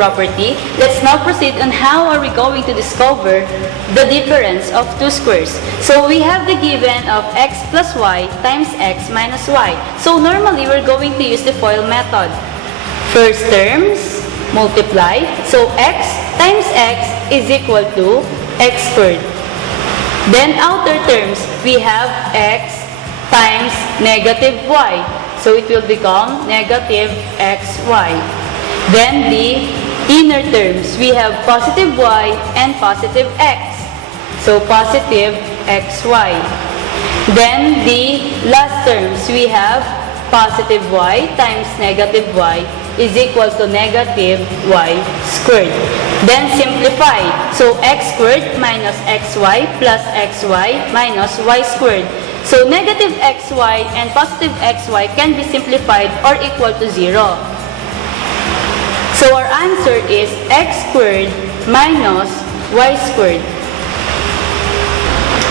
property, let's now proceed on how are we going to discover the difference of two squares. So we have the given of x plus y times x minus y. So normally we're going to use the FOIL method. First terms, multiply. So x times x is equal to x squared. Then outer terms, we have x times negative y. So it will become negative xy. Then the inner terms, we have positive y and positive x. So positive xy. Then the last terms, we have positive y times negative y is equal to negative y squared. Then simplify. So x squared minus xy plus xy minus y squared. So negative xy and positive xy can be simplified or equal to 0. So our answer is x squared minus y squared.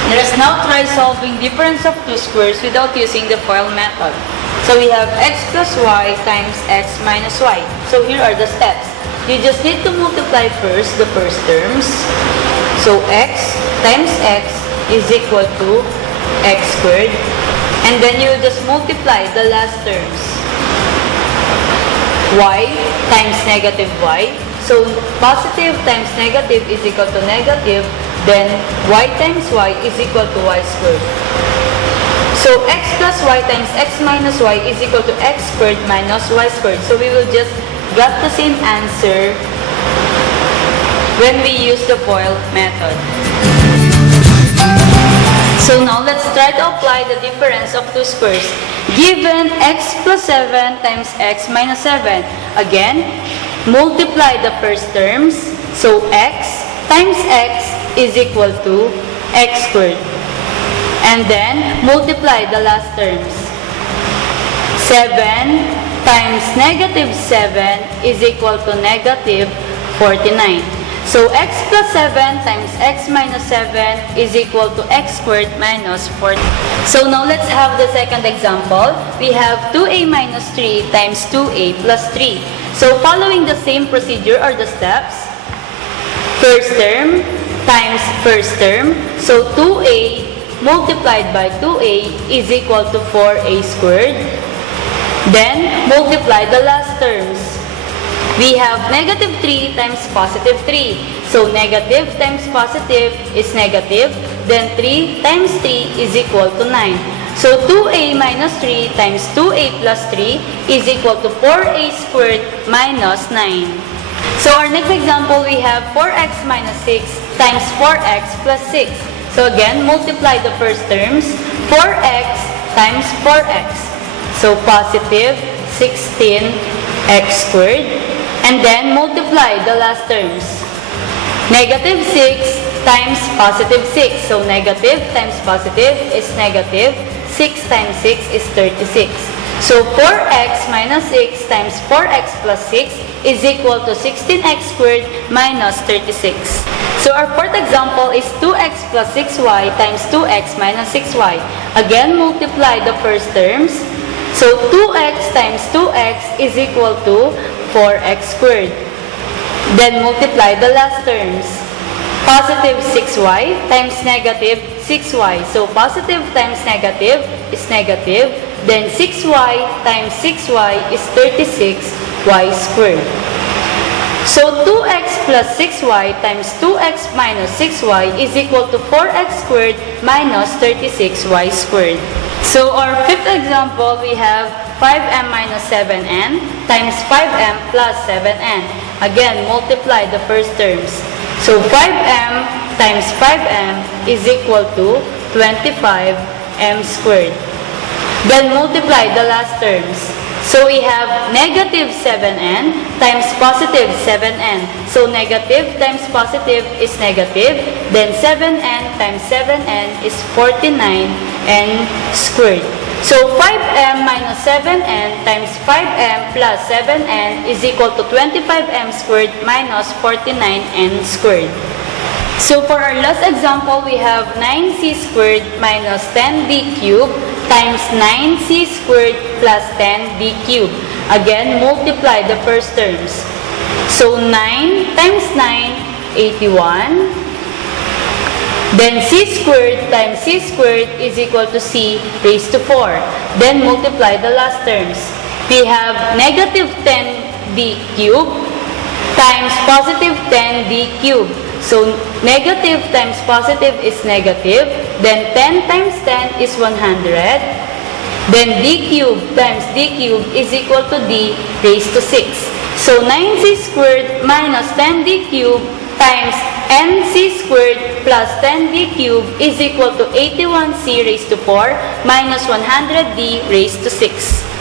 Let us now try solving difference of two squares without using the FOIL method. So we have x plus y times x minus y. So here are the steps. You just need to multiply first the first terms. So x times x is equal to x squared. And then you just multiply the last terms. Y times negative y. So positive times negative is equal to negative. Then y times y is equal to y squared. So x plus y times x minus y is equal to x squared minus y squared. So we will just get the same answer when we use the FOIL method. So now let's try to apply the difference of two squares. Given x plus 7 times x minus 7. Again, multiply the first terms. So x times x is equal to x squared. And then multiply the last terms. 7 times negative 7 is equal to negative 49. So x plus 7 times x minus 7 is equal to x squared minus 40. So now let's have the second example. We have 2a minus 3 times 2a plus 3. So following the same procedure or the steps, first term times first term. So 2a multiplied by 2a is equal to 4a squared. Then multiply the last terms. We have negative 3 times positive 3. So negative times positive is negative. Then 3 times 3 is equal to 9. So 2a minus 3 times 2a plus 3 is equal to 4a squared minus 9. So our next example, we have 4x minus 6 times 4x plus 6. So again, multiply the first terms. 4x times 4x. So positive 16x squared. And then multiply the last terms. Negative 6 times positive 6. So negative times positive is negative. 6 times 6 is 36. So 4x minus 6 times 4x plus 6 is equal to 16x squared minus 36. So our fourth example is 2x plus 6y times 2x minus 6y. Again, multiply the first terms. So 2x times 2x is equal to 4x squared. Then multiply the last terms. Positive 6y times negative 6y. So positive times negative is negative. Then 6y times 6y is 36y squared. So 2x plus 6y times 2x minus 6y is equal to 4x squared minus 36y squared. So our fifth example, we have 5m minus 7n times 5m plus 7n. Again, multiply the first terms. So 5m times 5m is equal to 25m squared. Then multiply the last terms. So we have negative 7n times positive 7n. So negative times positive is negative. Then 7n times 7n is 49n squared. So 5m minus 7n times 5m plus 7n is equal to 25m squared minus 49n squared. So for our last example, we have 9c squared minus 10b cubed times 9c squared plus 10b cubed. Again, multiply the first terms. So 9 times 9, 81. Then c squared times c squared is equal to c raised to 4. Then multiply the last terms. We have negative 10d cubed times positive 10d cubed. So negative times positive is negative. Then 10 times 10 is 100. Then d cubed times d cubed is equal to d raised to 6. So 9c squared minus 10d cubed times nc squared plus 10d cubed is equal to 81c raised to 4 minus 100d raised to 6.